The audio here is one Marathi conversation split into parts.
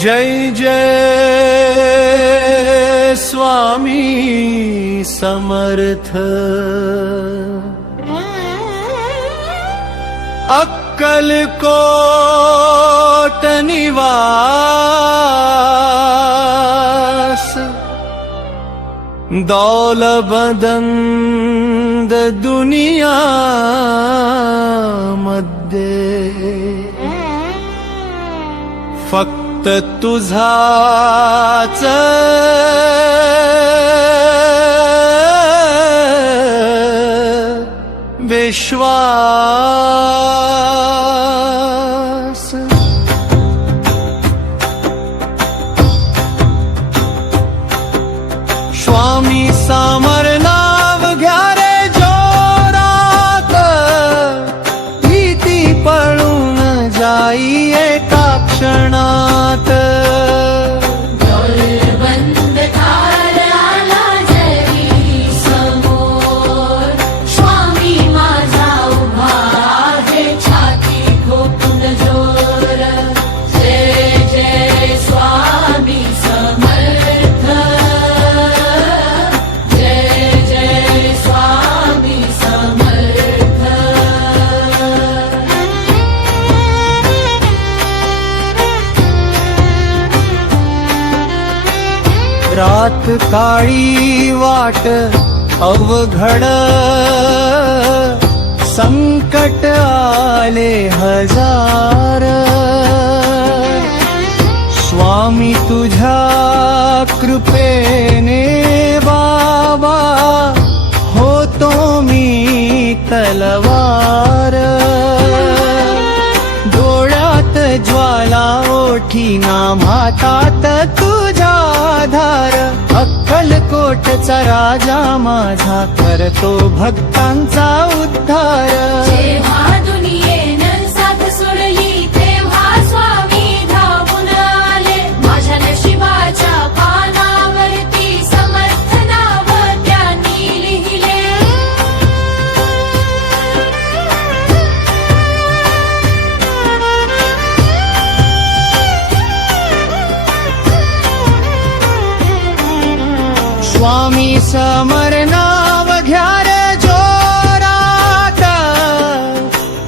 जय जय स्वामी समर्थ। अक्कलकोट निवास दौलतबंद दुनिया मध्ये फक्त तुझाच विश्वास। स्वामी समर नाव घ्या रे जोरात, भीती पळून जाई एका क्षणात। रात काळी वाट अवघड, संकट आले हजार। स्वामी तुझ्या कृपेने बाबा होतो मी तलवार। डोळ्यात ज्वाला ओठी नामातात तुझ्या आधार। अक्कलकोटचा राजा माझा करतो भक्तांचा उद्धार। जेव्हा दुनियेनं साथ सोडली तेव्हा स्वामी धावून आले। माझ्या नशिबाच्या पानावरती समर्थ नाव त्यांनी लिहिले। स्वामी समर नाव घ्या रे जोरात,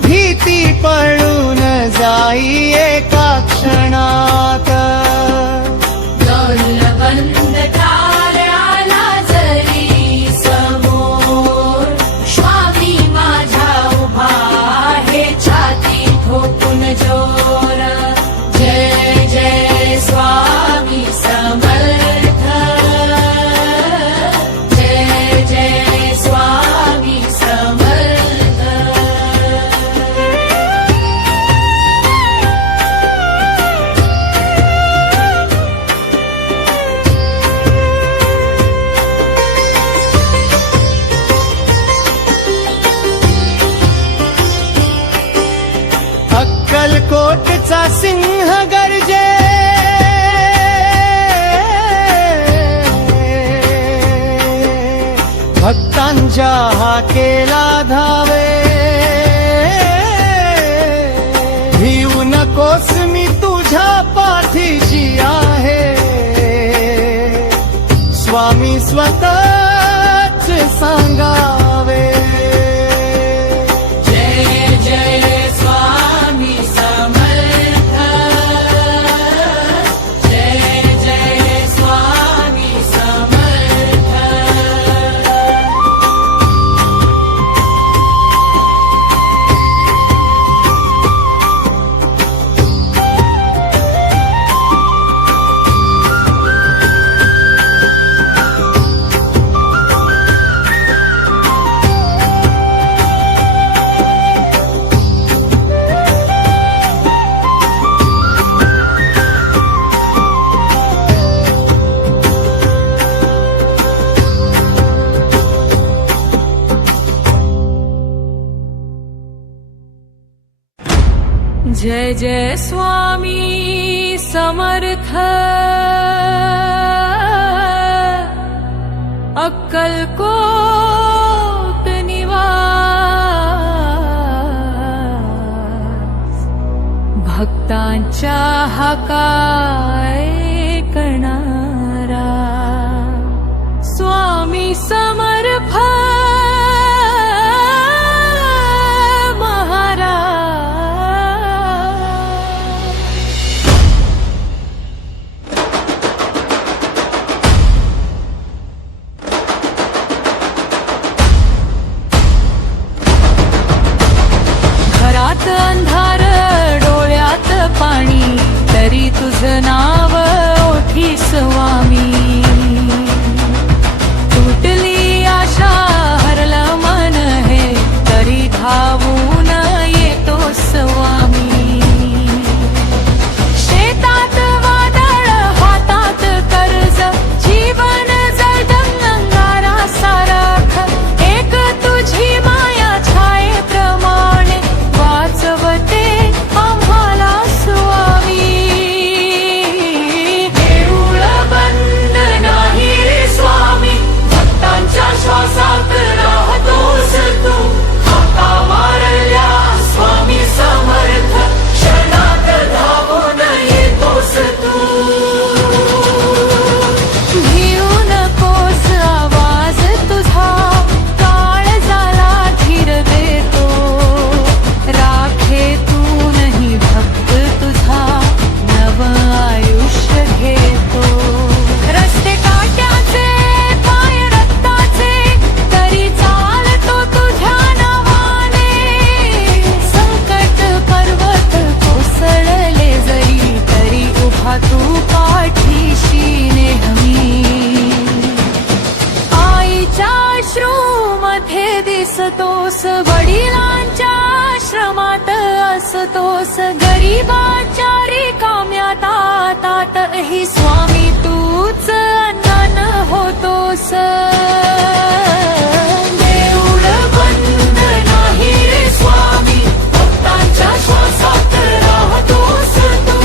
भीती पळून जाई एका क्षणात। दौलतबंद दार आला जरी समोर, स्वामी माझा उभा आहे छाती ठोकून जोर। जय जय स्वामी समर्थ, जय जय स्वामी समर्थ। अक्कलकोटचा सिंह गर्जे, भक्तांच्या हाकेला धावे। भिवू नकोस मी तुझ्या पाठीशी आहे, स्वामी स्वतःच सांगावे। जय जय स्वामी समर्थ, जय जय स्वामी समर्थ। जय जय स्वामी समर्थ, अक्कलकोट निवास। भक्तांच्या हाका ऐकणारा स्वामी समर्थ घरात अंधार डोळ्यात पाणी तरी तुझं नाव ओठी स्वामी तुटली आशा हरलं मन हे तरी धावून येतो स्वामी शेतात वादळ हातात कर्ज जीवन जडं अंगारा सारख एक तुझी माया छायेप्रमाणे वाचवते आम्हाला स्वामी देऊळ बंद नाही रे स्वामी भक्तांच्या श्वासात राहतोस तू हाका मारल्या स्वामी समर्थ क्षणात धावून येतोस तू भिऊ नकोस आवाज तुझा काळ झाला धीर देतो राखे तू नाही भक्त तुझा नव आयुष्य घेतो रस्ते काट्याचे पाय रक्ताचे तरी चालतो तुझ्या नावाने संकट पर्वत कोसळले जरी तरी उभा तू पाठीशी नेहमी आईच्या अश्रूमध्ये दिसतोस वडिलांच्या आश्रमात असतोस गरीबाच्या रिकाम्या ताटातही स्वामी तूच अन्न होतोस देऊळ बंद नाही रे स्वामी भक्तांच्या श्वासात राहतोस तू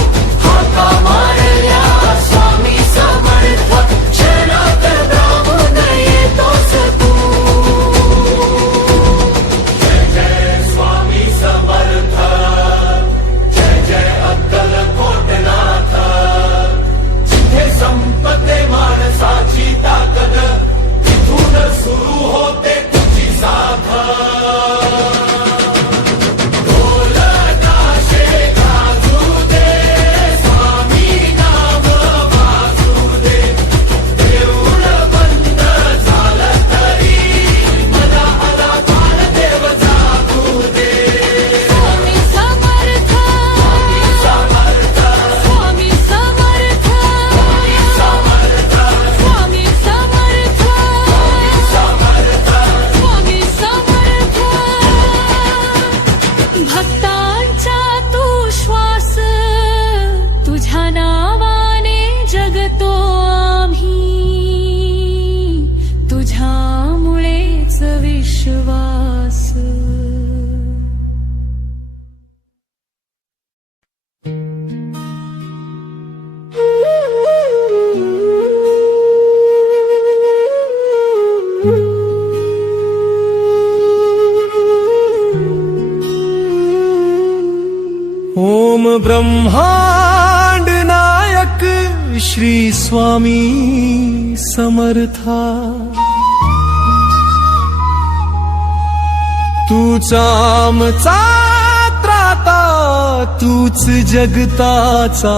हाका मारल्या स्वामी समर्थ क्षणात धावून येतोस तू जय जय स्वामी समर्थ जय जय अक्कलकोटनाथ जिथे संपते माणसाची ताकद तिथून सुरू होते तुझी साथ ढोल ताशे गाजू दे स्वामी नाम वाजू दे देऊळ बंद झालं तरी मला आला काळ देव जागू दे स्वामी समर्थ स्वामी समर्थ स्वामी समर्थ स्वामी समर्थ स्वामी समर्थ भक्तांचा तू श्वास तुझ्या नावाने जगतो आम्ही तुझ्यामुळेच विश्वास ओम ब्रह्मांड नायक श्री स्वामी समर्था तूच आमचा त्राता तूच जगताचा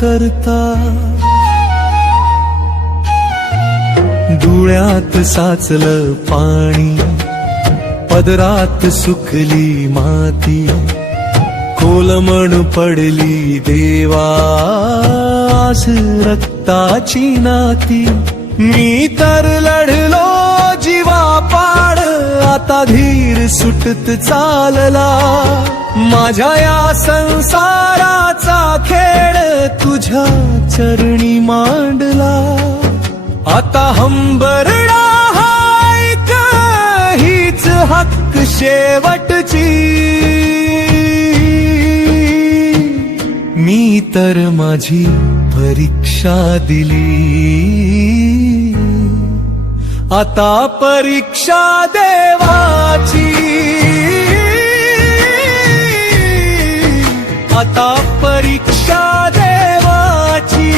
करता डोळ्यात साचलं पाणी पदरात सुकली माती कोलमण पडली देवा आज रक्ताची नाती मी तर लढलो जीवा पाड आता धीर सुटत चालला माझ्या या संसाराचा खेळ तुझ्या चरणी मांडला आता हंबरडा हाय का हीच हक्क शेवटची मी तर माझी परीक्षा दिली आता परीक्षा देवाची आता परीक्षा देवाची.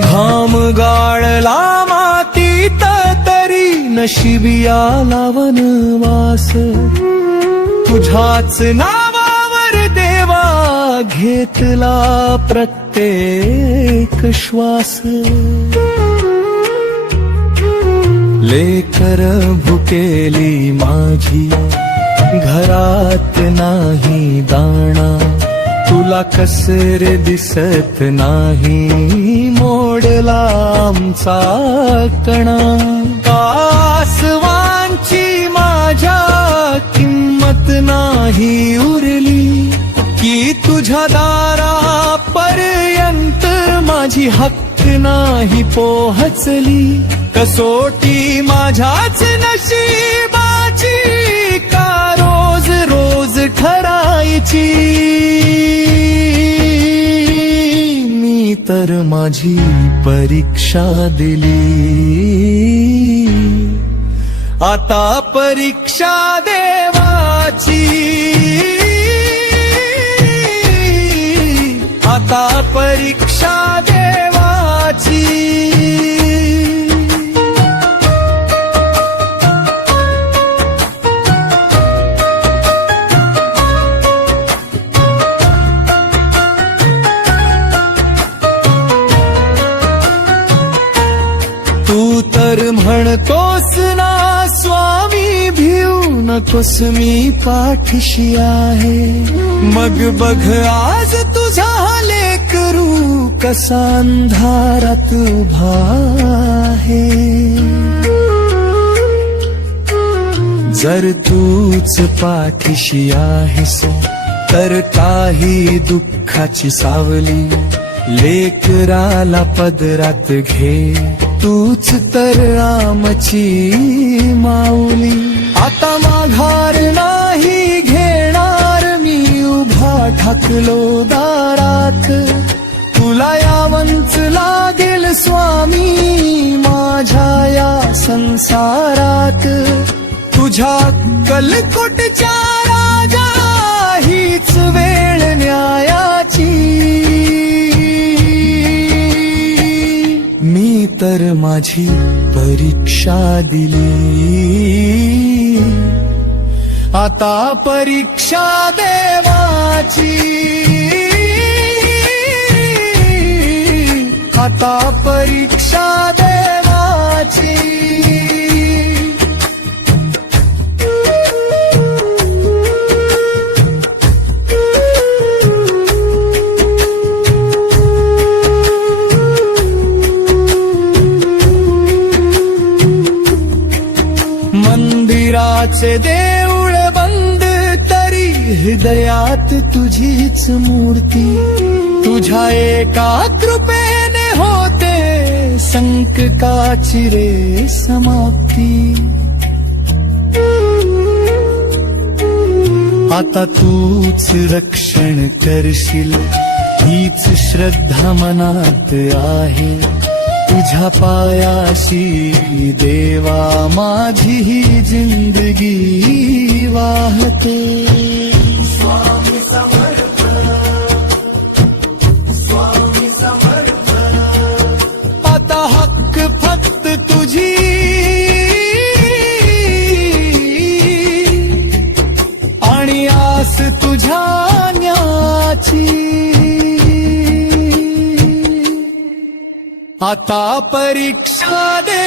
घाम गाळला मातीत तरी नशिबी आला वनवास. तुझ्याच नावावर देवा घेतला प्रत्येक श्वास. लेकर भुकेली माझी घरात नाही दाणा. तुला कसर दिसत नाही मोडला आमचा कणा. कासवांची माझ्या किंमत नाही उरली की तुझ्या दारापर्यंत माझी हक्क नाही पोहचली. कसोटी माझ्याच नशिबाची का रोज रोज ठरायची. मी तर माझी परीक्षा दिली. आता परीक्षा देवाची. आता परीक्षा देवाची. तू तर म्हणतोस ना स्वामी भिऊ नकोस मी पाठीशी आहे. मग बघ आज तुझा लेकरू कसा अंधारात उभा आहे. जर तूच पाठीशी आहेस तर काही दुःखाची सावली लेकराला पदरात घे. तूच तर रामची माऊली. आता माघार नाही घेणार मी उभा ठाकलो दारात. तुला यावंच लागेल स्वामी माझ्या या संसारात. तुझ्या कलकोटच्या राजा हीच वेळ न्यायाची. मी तर माझी परीक्षा दिली. आता परीक्षा देवाची. आता परीक्षा देवाची. मंदिराचे देऊळ बंद तरी हृदयात तुझीच मूर्ती. तुझ्या एका कृपेने होते संकटाची रे समाप्ती. आता तूच रक्षण करशील हीच श्रद्धा मनात आहे. तुझ्या पायाशी देवा माझी ही जिंदगी वाहते. स्वामी समर्थ, स्वामी समर्थ. आता हक्क फक्त तुझी. आणि आस तुझ्या न्याची. आता परीक्षा दे